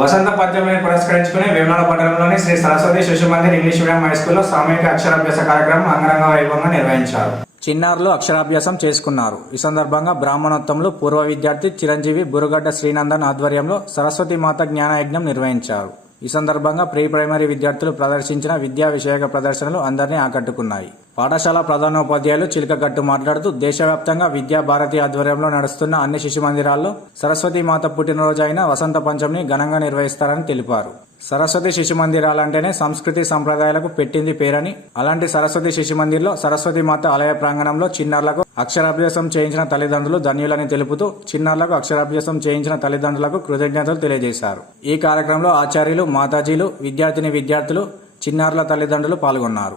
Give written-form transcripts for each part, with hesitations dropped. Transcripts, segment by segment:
వసంత పంచమిని పురస్కరించుకుని వేములవాడ పట్టణంలోని Shri Saraswati Shishu Mandir English medium high స్కూల్లో సామూహిక అక్షరాభ్యాస కార్యక్రమం అంగరంగ వైభవంగా నిర్వహించారు. చిన్నారులు అక్షరాభ్యాసం చేసుకున్నారు. ఈ సందర్భంగా బ్రాహ్మణోత్తములు పూర్వ విద్యార్థి చిరంజీవి బురుగడ్డ శ్రీనందన్ ఆధ్వర్యంలో సరస్వతి మాత జ్ఞానయజ్ఞం నిర్వహించారు. ఈ సందర్భంగా ప్రీ ప్రైమరీ విద్యార్థులు ప్రదర్శించిన విద్యా విషయక ప్రదర్శనలు అందరినీ ఆకట్టుకున్నాయి. పాఠశాల ప్రధానోపాధ్యాయులు చిలకగట్టు మాట్లాడుతూ దేశవ్యాప్తంగా విద్యా భారతి ఆధ్వర్యంలో నడుస్తున్న అన్ని శిశు మందిరాల్లో సరస్వతి మాత పుట్టినరోజు అయిన వసంత పంచమిని ఘనంగా నిర్వహిస్తారని తెలిపారు. సరస్వతి శిశు మందిరాలంటేనే సంస్కృతి సంప్రదాయాలకు పెట్టింది పేరని, అలాంటి సరస్వతి శిశు మందిర్లో సరస్వతి మాత ఆలయ ప్రాంగణంలో చిన్నారులకు అక్షరాభ్యాసం చేయించిన తల్లిదండ్రులు ధన్యులని తెలుపుతూ చిన్నారులకు అక్షరాభ్యాసం చేయించిన తల్లిదండ్రులకు కృతజ్ఞతలు తెలియజేశారు. ఈ కార్యక్రమంలో ఆచార్యులు, మాతాజీలు, విద్యార్థులు, చిన్నారుల తల్లిదండ్రులు పాల్గొన్నారు.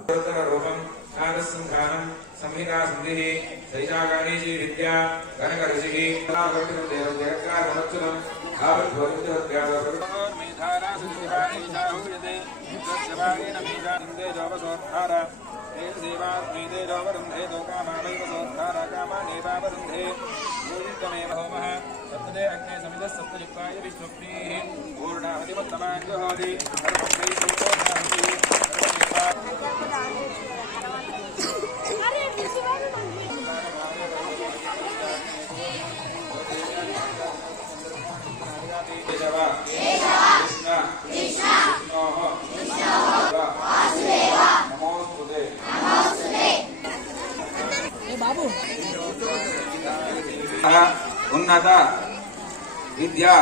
ఉన్నత విద్యా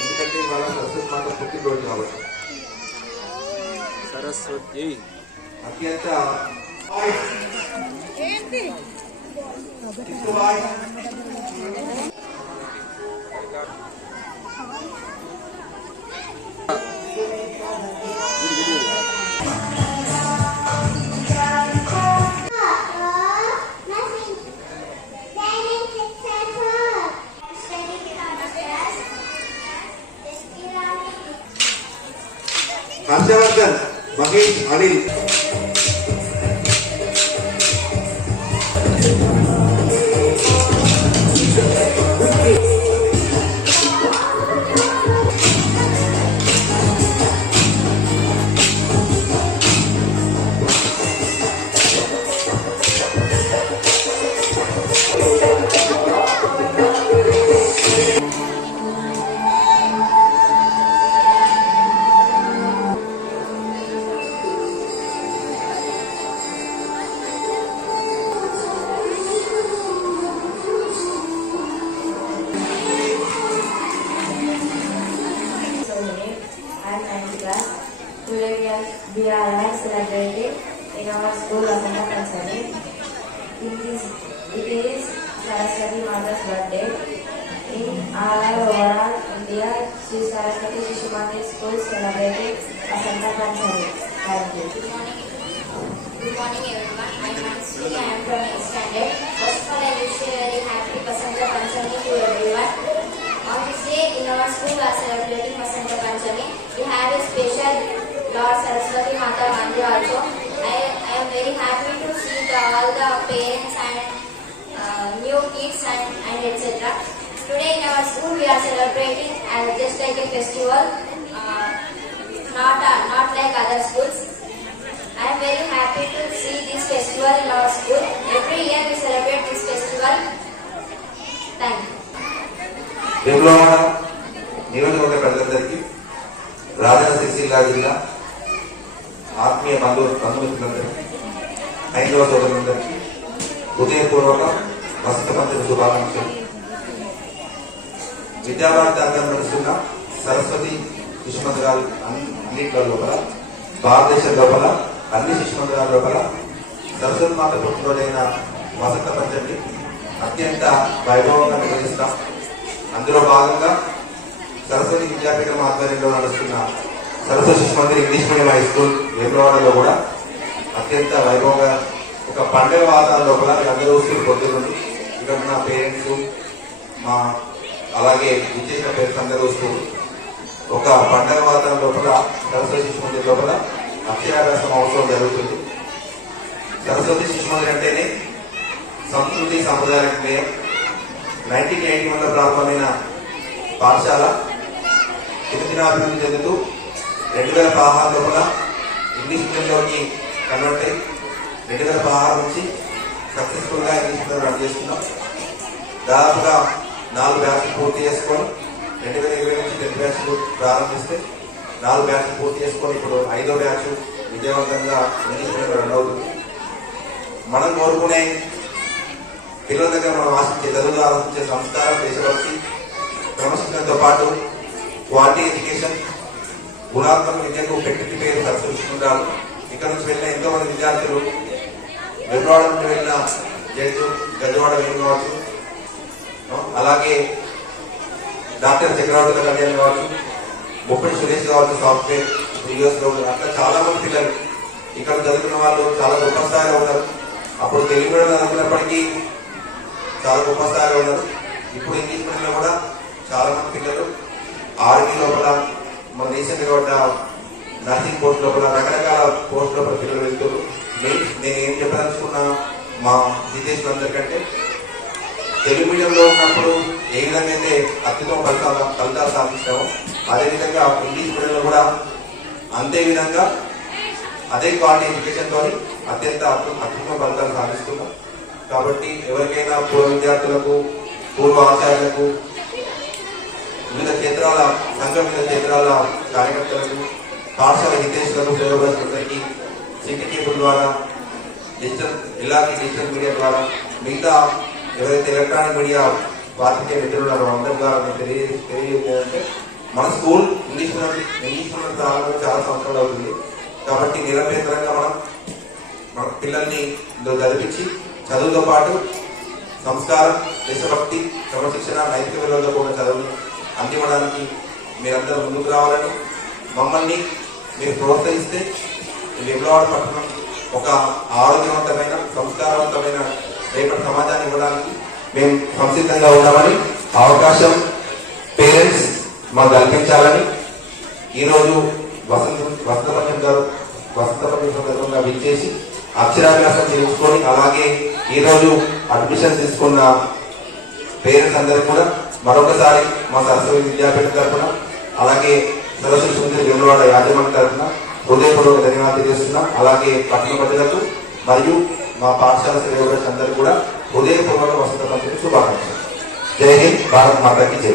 ఎందుకంటే ఇవాళ సరస్వతి మాత పుట్టినరోజు కాబట్టి సరస్వతి అత్యంత Harshavardhan, Mahesh, Anil We are celebrating in our school Vasanta Panchami. It is Saraswati Mata's birthday. In all over India, Sri Saraswati Shishu Mandir School celebrating Vasanta Panchami. Thank you. Good morning everyone. I am Mansi. I am from 8th standard. First of all, I wish you a very happy Vasanta Panchami to everyone. On this day in our school we are celebrating Vasanta Panchami. We have a special Lord Saraswati Mata Mandir also. I am very happy to see all the parents and new kids and etc. Today in our school we are celebrating just like a festival, not like other schools. I am very happy to see this festival in our school. Every year we celebrate this festival. Thank you. Vemulawada నియోజకవర్గ ప్రజలందరికీ, రాజన్న సిరిసిల్ల జిల్లా ఆత్మీయ బంధుమిత్రులందరికీ, హైందవ సోదరులందరికీ హృదయపూర్వక వసంత పంచమి శుభాకాంక్షలు. విద్యాభారతి ఆధ్వర్యంలో నడుస్తున్న సరస్వతి శిశు మందిరాలు అన్నింటి లోపల, భారతదేశం లోపల అన్ని శిశు మందిరాల లోపల సరస్వతి మాత పుట్టినరోజైన వసంత పంచమి అత్యంత వైభవంగా నిర్వహిస్తాం. అందులో భాగంగా సరస్వతి విద్యాపీఠం ఆధ్వర్యంలో నడుస్తున్న Saraswati Shishu Mandir English medium high school వేములవాడలో కూడా అత్యంత వైభవంగా ఒక పండుగ వాతావరణం లోపల అందరూ వస్తువులు పొద్దున్నుండి ఇక్కడ ఉన్న పేరెంట్స్ మా అలాగే విశేష పేరెంట్స్ అందరూ వస్తువులు ఒక పండుగ వాతావరణం లోపల సరస్వతి శిశు మందిర్ లోపల అక్షరాభ్యాసం అవసరం జరుగుతుంది. సరస్వతి శిశు మందిర్ అంటేనే సంస్కృతి సాంప్రదాయాలకు నిలయం. 1981లో ప్రారంభమైన పాఠశాల దినదినాభివృద్ధి చెందుతూ 2016 లోపల ఇంగ్లీష్ మీడియంలోకి కన్వర్ట్ అయ్యి 2016 నుంచి సక్సెస్ఫుల్గా ఇంగ్లీష్ మీడియం రన్ చేస్తున్నాం. దాదాపుగా 4 బ్యాచ్లు పూర్తి చేసుకొని 2020 నుంచి 10th బ్యాచ్ ప్రారంభిస్తే 4 బ్యాచ్లు పూర్తి చేసుకొని ఇప్పుడు 5వ బ్యాచ్ విజయవంతంగా ఇంగ్లీష్ మీడియం రన్ అవుతుంది. మనం కోరుకునే పిల్లల దగ్గర మనం ఆశించే చదువులు ఆలోచించే సంస్కారం, దేశభక్తి, క్రమశిక్షణతో పాటు క్వాలిటీ ఎడ్యుకేషన్, గుణాత్మక విద్యకు పెట్టింది పేరు సరస్వతింటారు. ఇక్కడ నుంచి వెళ్ళిన ఎంతో మంది విద్యార్థులు వెలువాడ నుండి వెళ్ళిన జడ్జు గజవాడ వేణు కావచ్చు, అలాగే డాక్టర్ చక్రవర్తి కళ్యాణ్ కావచ్చు, ముప్పటి సురేష్ కావచ్చు, సాఫ్ట్వేర్ యూఎస్ లో అట్లా చాలా మంది పిల్లలు ఇక్కడ చదువుకున్న వాళ్ళు చాలా గొప్ప స్థాయిలో ఉన్నారు. అప్పుడు తెలుగు మీడియం చదువుకున్నప్పటికీ చాలా గొప్ప స్థాయిలో ఉన్నారు. ఇప్పుడు ఇంగ్లీష్ మీడియంలో కూడా చాలా మంది పిల్లలు ఆర్మీ లోపల, మన రీసెంట్ గా నర్సింగ్ పోస్ట్ లోపల, రకరకాల పోస్ట్ లోపల పిల్లలు వెళ్తారు. నేను ఏం చెప్పదలుచుకున్నా మా విదేశీయులందరికంటే, తెలుగు మీడియంలో ఉన్నప్పుడు ఏ విధంగా అయితే అత్యుత్తమ ఫలితాలు సాధించామో అదేవిధంగా ఇంగ్లీష్ మీడియంలో కూడా అంతే విధంగా అదే క్వాలిటీ ఎడ్యుకేషన్తో అత్యంత అత్యుత్తమ ఫలితాలు సాధిస్తున్నాం. కాబట్టి ఎవరికైనా పూర్వ విద్యార్థులకు, పూర్వ ఆచార్యులకు, వివిధ క్షేత్రాల సంఘం, వివిధ క్షేత్రాల కార్యకర్తలకు, పాఠశాల హితేషులకు, ప్రయోగస్తులకి సిటీ కేబుల్ ద్వారా, డిజిటల్ మీడియా ద్వారా, మిగతా ఎవరైతే ఎలక్ట్రానిక్ మీడియా పాత్రికేయ మిత్రులు ఉన్నారో అందరి ద్వారా నేను తెలియజేయాలంటే మన స్కూల్ ఇంగ్లీష్ మీడియం ప్రారంభం చాలా సంవత్సరాలు అవుతుంది. కాబట్టి నిరంతరంగా మన పిల్లల్ని చదివించి చదువుతో పాటు సంస్కారం, దేశభక్తి, క్రమశిక్షణ, నైతిక విలువలతో కూడా చదువుని అందివ్వడానికి మీరందరూ ముందుకు రావాలని, మమ్మల్ని మీరు ప్రోత్సహిస్తే వేములవాడ పట్టణం ఒక ఆరోగ్యవంతమైన, సంస్కారవంతమైన రేపటి సమాజాన్ని ఇవ్వడానికి మేము సంసిద్ధంగా ఉన్నామని, అవకాశం పేరెంట్స్ మాకు కల్పించాలని ఈరోజు వసంత పంచమి సందర్భంగా విచ్చేసి అక్షరాభ్యాసం చేయించుకొని, అలాగే ఈరోజు అడ్మిషన్ తీసుకున్న పేరెంట్స్ అందరికీ కూడా మరొకసారి మా సరస్వతి విద్యాపీఠం తరఫున, అలాగే సరస్వతి సుందరి వేములవాడ యాజమాన్య తరఫున హృదయపూర్వక ధన్యవాదాలు తెలియజేస్తున్నాం. అలాగే పట్టణ ప్రజలకు మరియు మా పాఠశాల శ్రేయోగస్ అందరికీ కూడా హృదయపూర్వక వసంత పంచమి శుభాకాంక్షలు. జై హింద్, భారత్ మాతాకి జై.